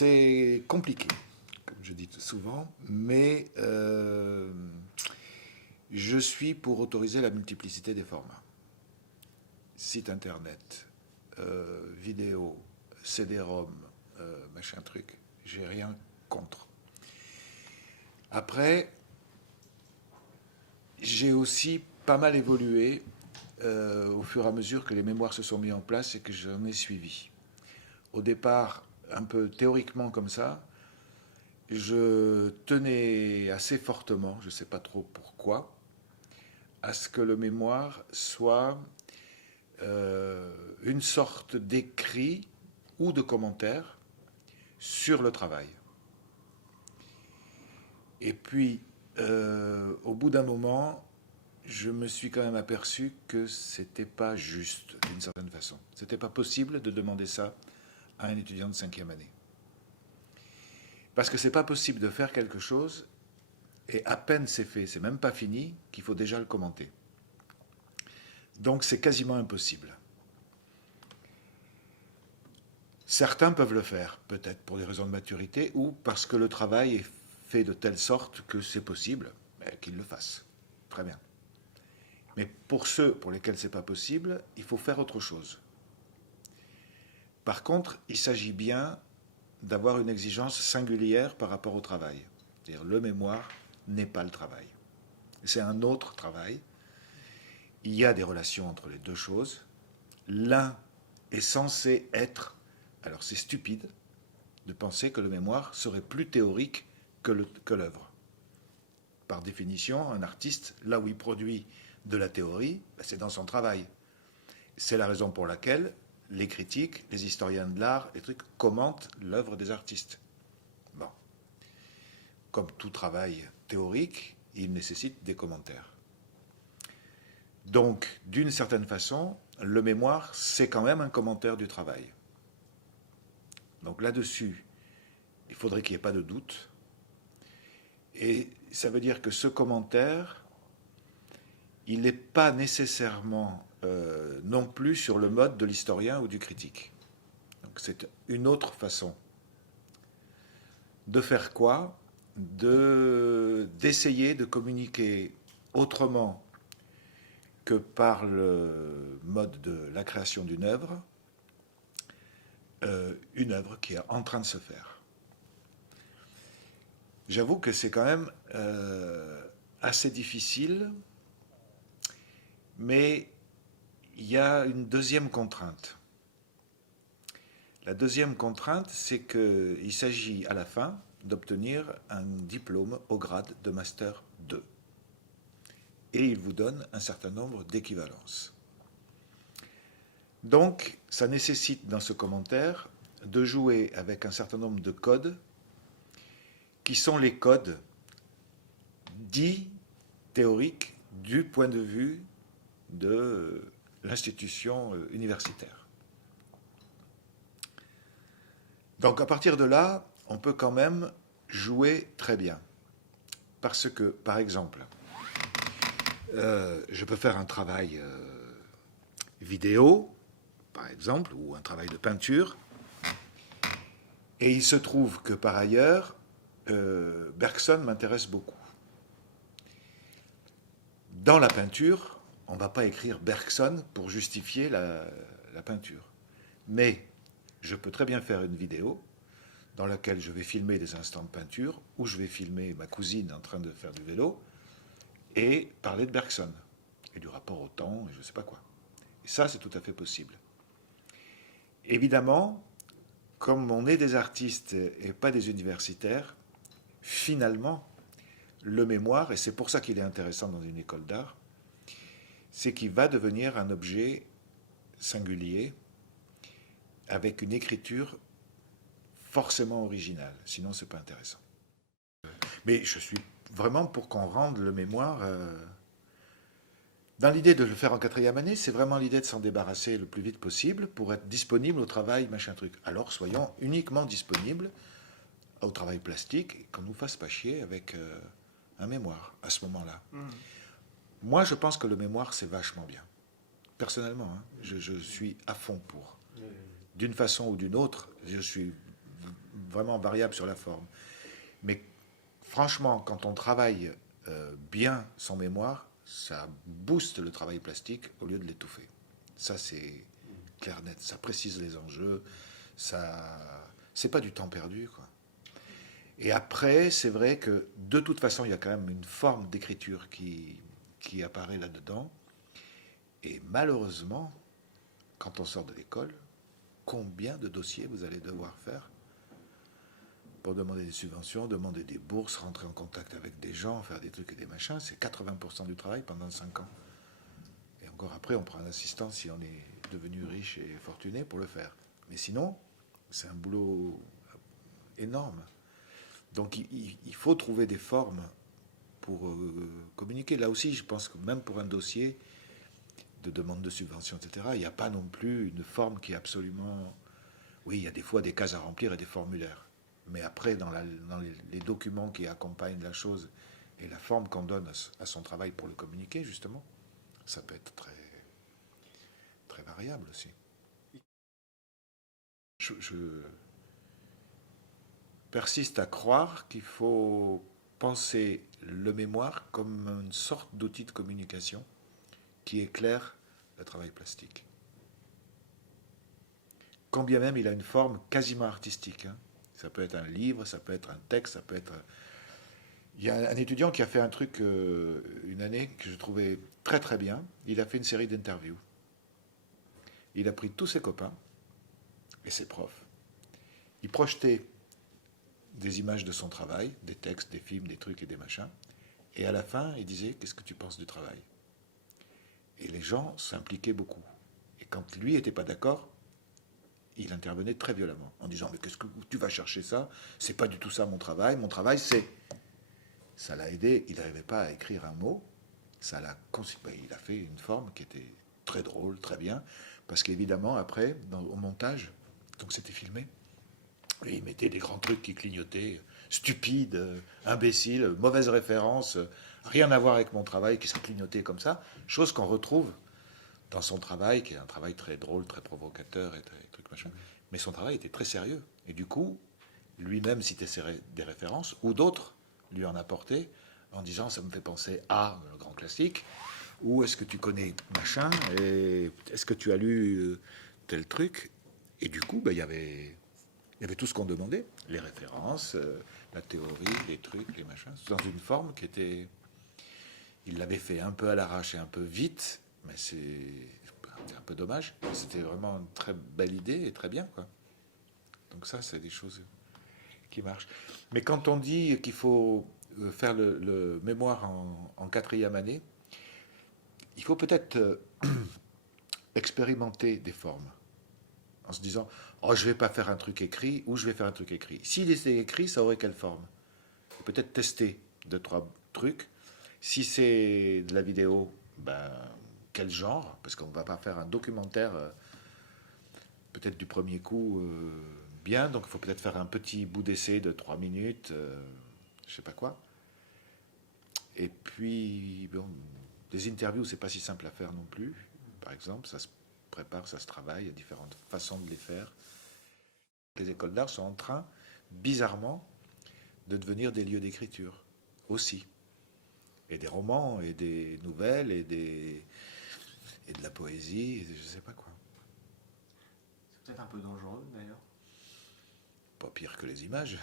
c'est compliqué, comme je dis souvent, mais je suis pour autoriser la multiplicité des formats. Site internet, vidéo, CD-ROM, machin truc, j'ai rien contre. Après, j'ai aussi pas mal évolué au fur et à mesure que les mémoires se sont mis en place et que j'en ai suivi. Au départ, un peu théoriquement comme ça, je tenais assez fortement, je ne sais pas trop pourquoi, à ce que le mémoire soit une sorte d'écrit ou de commentaire sur le travail. Et puis, au bout d'un moment, je me suis quand même aperçu que c'était pas juste, d'une certaine façon. C'était pas possible de demander ça à un étudiant de 5e année. Parce que c'est pas possible de faire quelque chose et à peine c'est fait, c'est même pas fini, qu'il faut déjà le commenter. Donc c'est quasiment impossible. Certains peuvent le faire, peut-être pour des raisons de maturité ou parce que le travail est fait de telle sorte que c'est possible, qu'ils le fassent. Très bien. Mais pour ceux pour lesquels c'est pas possible, il faut faire autre chose. Par contre, il s'agit bien d'avoir une exigence singulière par rapport au travail. C'est-à-dire le mémoire n'est pas le travail. C'est un autre travail. Il y a des relations entre les deux choses. L'un est censé être... Alors c'est stupide de penser que le mémoire serait plus théorique que l'œuvre. Par définition, un artiste, là où il produit de la théorie, c'est dans son travail. C'est la raison pour laquelle les critiques, les historiens de l'art, les trucs commentent l'œuvre des artistes. Bon. Comme tout travail théorique, il nécessite des commentaires. Donc, d'une certaine façon, le mémoire, c'est quand même un commentaire du travail. Donc là-dessus, il faudrait qu'il n'y ait pas de doute. Et ça veut dire que ce commentaire, il n'est pas nécessairement non plus sur le mode de l'historien ou du critique. Donc c'est une autre façon de faire quoi? D'essayer de communiquer autrement que par le mode de la création d'une œuvre qui est en train de se faire. J'avoue que c'est quand même assez difficile, mais il y a une deuxième contrainte. La deuxième contrainte, c'est qu'il s'agit à la fin d'obtenir un diplôme au grade de Master 2. Et il vous donne un certain nombre d'équivalences. Donc, ça nécessite dans ce commentaire de jouer avec un certain nombre de codes qui sont les codes dits théoriques du point de vue de l'institution universitaire. Donc à partir de là, on peut quand même jouer très bien. Parce que, par exemple, je peux faire un travail vidéo, par exemple, ou un travail de peinture, et il se trouve que par ailleurs, Bergson m'intéresse beaucoup. Dans la peinture, on ne va pas écrire Bergson pour justifier la peinture. Mais je peux très bien faire une vidéo dans laquelle je vais filmer des instants de peinture, ou je vais filmer ma cousine en train de faire du vélo, et parler de Bergson, et du rapport au temps, et je ne sais pas quoi. Et ça, c'est tout à fait possible. Évidemment, comme on est des artistes et pas des universitaires, finalement, le mémoire, et c'est pour ça qu'il est intéressant dans une école d'art, c'est qu'il va devenir un objet singulier avec une écriture forcément originale. Sinon, c'est pas intéressant. Mais je suis vraiment pour qu'on rende le mémoire... Dans l'idée de le faire en 4e année, c'est vraiment l'idée de s'en débarrasser le plus vite possible pour être disponible au travail, machin truc. Alors soyons uniquement disponibles au travail plastique et qu'on ne nous fasse pas chier avec un mémoire à ce moment-là. Moi, je pense que le mémoire, c'est vachement bien. Personnellement, hein, je suis à fond pour. D'une façon ou d'une autre, je suis vraiment variable sur la forme. Mais franchement, quand on travaille bien son mémoire, ça booste le travail plastique au lieu de l'étouffer. Ça, c'est clair net. Ça précise les enjeux. C'est pas du temps perdu, quoi. Et après, c'est vrai que de toute façon, il y a quand même une forme d'écriture qui apparaît là-dedans. Et malheureusement, quand on sort de l'école, combien de dossiers vous allez devoir faire pour demander des subventions, demander des bourses, rentrer en contact avec des gens, faire des trucs et des machins. C'est 80% du travail pendant 5 ans. Et encore après, on prend un assistant si on est devenu riche et fortuné pour le faire. Mais sinon, c'est un boulot énorme. Donc il faut trouver des formes pour communiquer. Là aussi, je pense que même pour un dossier de demande de subvention, etc., il n'y a pas non plus une forme qui est absolument... Oui, il y a des fois des cases à remplir et des formulaires. Mais après, dans les documents qui accompagnent la chose et la forme qu'on donne à son travail pour le communiquer, justement, ça peut être très, très variable aussi. Je persiste à croire qu'il faut penser le mémoire comme une sorte d'outil de communication qui éclaire le travail plastique. Quand bien même il a une forme quasiment artistique. Hein. Ça peut être un livre, ça peut être un texte, ça peut être... Il y a un étudiant qui a fait un truc une année que je trouvais très très bien. Il a fait une série d'interviews. Il a pris tous ses copains et ses profs. Il projetait des images de son travail, des textes, des films, des trucs et des machins. Et à la fin, il disait, qu'est-ce que tu penses du travail? Et les gens s'impliquaient beaucoup. Et quand lui n'était pas d'accord, il intervenait très violemment, en disant, mais qu'est-ce que tu vas chercher ça? C'est pas du tout ça mon travail. Mon travail, c'est... Ça l'a aidé. Il n'arrivait pas à écrire un mot. Il a fait une forme qui était très drôle, très bien. Parce qu'évidemment, après, au montage, donc c'était filmé, et il mettait des grands trucs qui clignotaient, stupides, imbéciles, mauvaises références, rien à voir avec mon travail, qui se clignotait comme ça. Chose qu'on retrouve dans son travail, qui est un travail très drôle, très provocateur, et trucs machin. Mais son travail était très sérieux. Et du coup, lui-même citait des références, ou d'autres lui en apportaient, en disant, ça me fait penser à le grand classique, ou est-ce que tu connais machin, et est-ce que tu as lu tel truc? Et du coup, ben, il y avait tout ce qu'on demandait, les références, la théorie, les trucs, les machins, dans une forme qui était... Il l'avait fait un peu à l'arrache et un peu vite, mais c'est un peu dommage. C'était vraiment une très belle idée et très bien, quoi. Donc ça, c'est des choses qui marchent. Mais quand on dit qu'il faut faire le mémoire en 4e année, il faut peut-être expérimenter des formes en se disant, oh, je vais pas faire un truc écrit ou je vais faire un truc écrit. S'il était écrit, ça aurait quelle forme? Peut-être tester 2, 3 trucs. Si c'est de la vidéo, ben, quel genre? Parce qu'on ne va pas faire un documentaire peut-être du premier coup bien, donc il faut peut-être faire un petit bout d'essai de 3 minutes, je sais pas quoi. Et puis, bon, des interviews, c'est pas si simple à faire non plus. Par exemple, ça se prépare, ça se travaille, il y a différentes façons de les faire. Les écoles d'art sont en train, bizarrement, de devenir des lieux d'écriture aussi. Et des romans, et des nouvelles, et de la poésie, et je sais pas quoi. C'est peut-être un peu dangereux d'ailleurs. Pas pire que les images.